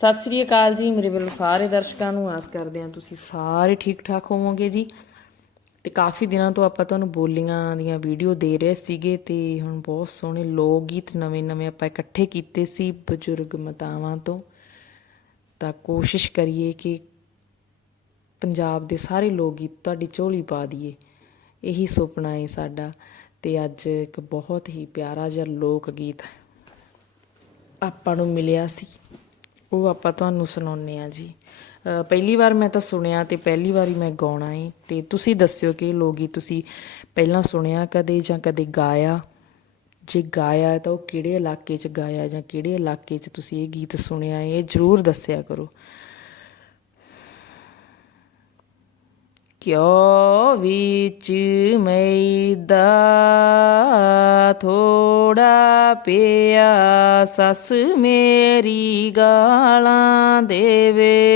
ਸਤਿ ਸ੍ਰੀ ਅਕਾਲ ਜੀ, ਮੇਰੇ ਵੱਲੋਂ ਸਾਰੇ ਦਰਸ਼ਕਾਂ ਨੂੰ ਆਸ ਕਰਦੇ ਹਾਂ ਤੁਸੀਂ ਸਾਰੇ ਠੀਕ ਠਾਕ ਹੋਵੋਗੇ ਜੀ। ਤੇ ਕਾਫੀ ਦਿਨਾਂ ਤੋਂ ਆਪਾਂ ਤੁਹਾਨੂੰ ਬੋਲੀਆਂ ਦੀਆਂ ਵੀਡੀਓ ਦੇ ਰਹੇ ਸੀਗੇ ਤੇ ਹੁਣ ਬਹੁਤ ਸੋਹਣੇ ਲੋਕ ਗੀਤ ਨਵੇਂ-ਨਵੇਂ ਆਪਾਂ ਇਕੱਠੇ ਕੀਤੇ ਸੀ ਬਜ਼ੁਰਗ ਮਾਤਾਵਾਂ ਤੋਂ। ਤਾਂ ਕੋਸ਼ਿਸ਼ ਕਰੀਏ ਕਿ ਪੰਜਾਬ ਦੇ ਸਾਰੇ ਲੋਕ ਗੀਤ ਤੁਹਾਡੀ ਝੋਲੀ ਪਾ ਦਈਏ। ਇਹੀ ਸੁਪਨਾ ਹੈ ਸਾਡਾ ਤੇ ਅੱਜ ਇੱਕ ਬਹੁਤ ਹੀ ਪਿਆਰਾ ਜਿਹਾ ਲੋਕ ਗੀਤ ਆਪਾਂ ਨੂੰ ਮਿਲਿਆ ਸੀ। ਉਹ ਆਪਾਂ ਤੁਹਾਨੂੰ ਸੁਣਾਉਂਦੇ ਆ ਜੀ। ਪਹਿਲੀ ਵਾਰ ਮੈਂ ਤਾਂ ਸੁਣਿਆ ਤੇ ਪਹਿਲੀ ਵਾਰੀ ਮੈਂ ਗਾਉਣਾ ਏ। ਤੇ ਤੁਸੀਂ ਦੱਸਿਓ ਕਿ ਇਹ ਲੋਕ ਗੀਤ ਤੁਸੀਂ ਪਹਿਲਾਂ ਸੁਣਿਆ ਕਦੇ ਜਾਂ ਕਦੇ ਗਾਇਆ? ਜੇ ਗਾਇਆ ਤਾਂ ਉਹ ਕਿਹੜੇ ਇਲਾਕੇ 'ਚ ਗਾਇਆ ਜਾਂ ਕਿਹੜੇ ਇਲਾਕੇ 'ਚ ਤੁਸੀਂ ਇਹ ਗੀਤ ਸੁਣਿਆ ਏ, ਇਹ ਜ਼ਰੂਰ ਦੱਸਿਆ ਕਰੋ। ਕਿਉ ਵਿੱਚ ਮੈਦਾ ਥੋੜਾ ਪਿਆ? ਸੱਸ ਮੇਰੀ ਗਾਲਾਂ ਦੇਵੇ।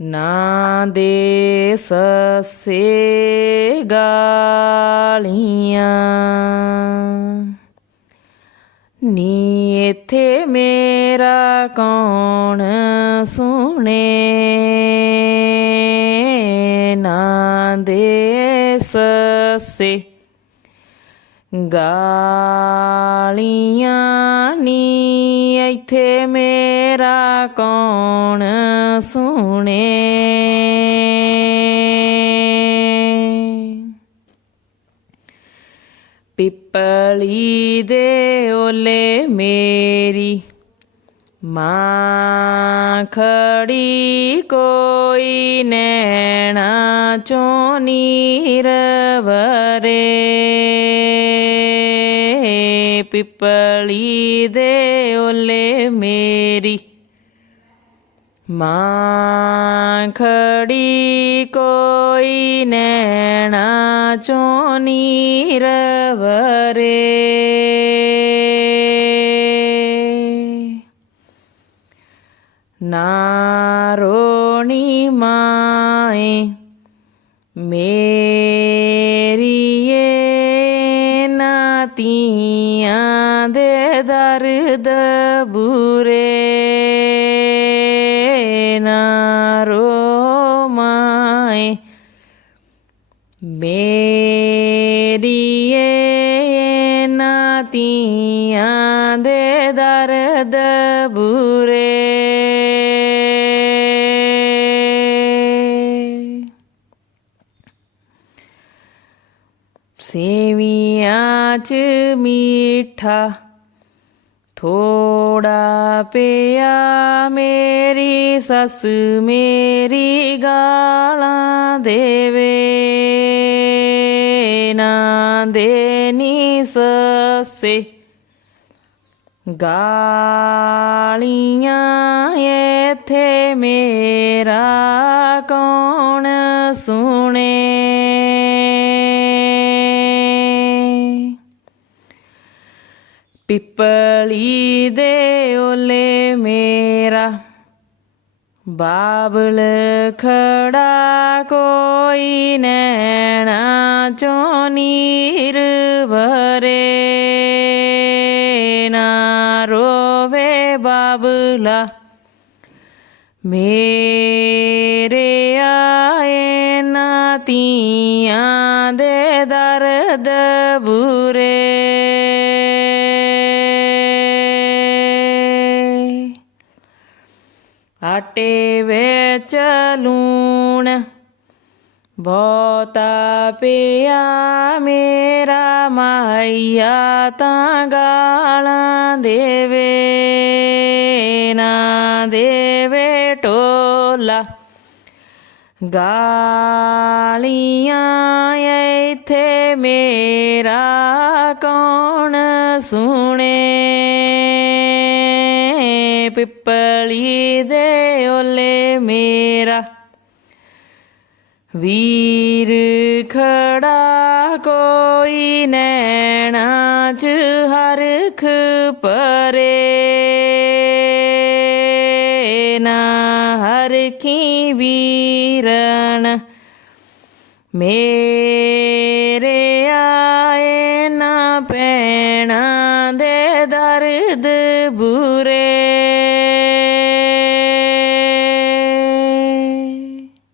ਨਾ ਦੇ ਸੱਸੇ ਗਾਲੀਆਂ। ਇੱਥੇ ਮੇਰਾ ਕੌਣ ਸੁਣੇ ਨਾ ਦੇ ਸੱਸੇ? ਗਾਲੀਆਂ ਨੀ, ਇੱਥੇ ਮੇਰਾ ਕੌਣ ਸੁਣੇ ਪਿੱਪਲੀ ਦੇ ਓਲੇ ਮੇਰੀ, ਮਾਂ ਖੜੀ ਕੋਈ ਨੈਣਾ ਚੋਂ ਨੀਰ ਵਰੇ। ਪਿੱਪਲੀ ਦੇ ਓਲੇ ਮੇਰੀ, ਮਾਂ ਖੜੀ ਕੋਈ ਨੈਣਾ ਚੋਂ ਨੀਰ ਵਰੇ। ਨਾ ਰੋਣੀ ਮਾਏ ਮੇਰੀ ਏ ਨਾਤੀਆਂ ਦੇ ਦਰਦ ਬੁਰੇ ਨਾ ਰੋ ਮਾਏ ਮੇਰੀ ਏ ਸੇਵੀਆਂ ਚ ਮੀਠਾ ਥੋੜਾ ਪਿਆ ਮੇਰੀ ਸੱਸ ਮੇਰੀ ਗਾਲਾਂ ਦੇਵੇ, ਨਾ ਦੇਨੀ ਸੱਸੇ। ਗਾਲੀਆਂ ਇੱਥੇ ਮੇਰਾ ਕੌਣ ਸੁਣੇ? ਪਿੱਪਲੀ ਦੇ ਓਲੇ ਮੇਰਾ। ਬਾਬਲ ਖੜਾ ਕੋਈ ਨੈਣਾ ਚੋ ਨੀਰ ਭਰੇ ਨਾ ਰੋਵੇ ਬਾਬਲਾ। ਮੇਰੇ ਆਏ ਨਾ ਤੀਆਂ ਦੇ ਦਰਦ ਬੁਰੇ ਆਟੇ ਵਿੱਚ ਲੂਣ। ਬਹੁਤਾ ਪਿਆ ਮੇਰਾ ਮਾਈਆ ਤਾਂ ਗਾਲਾਂ ਦੇਵੇ, ਨਾ ਦੇਵੇ ਟੋਲਾ। ਗਾਲੀਆਂ ਇੱਥੇ ਮੇਰਾ ਕੌਣ ਸੁਣੇ? ਪਿੱਪਲੀ ਦੇ ਓਲੇ ਮੇਰਾ। ਵੀਰ ਖੜਾ ਕੋਈ ਨੈਣਾ ਚ ਹਰਖ ਪਰੇ। ਨਾ ਹਰਖੀ ਵੀਰਨ ਮੇਰੇ ਆਏ ਨਾ ਪੈਣਾ ਦੇ ਦਰਦ ਬੁਰੇ।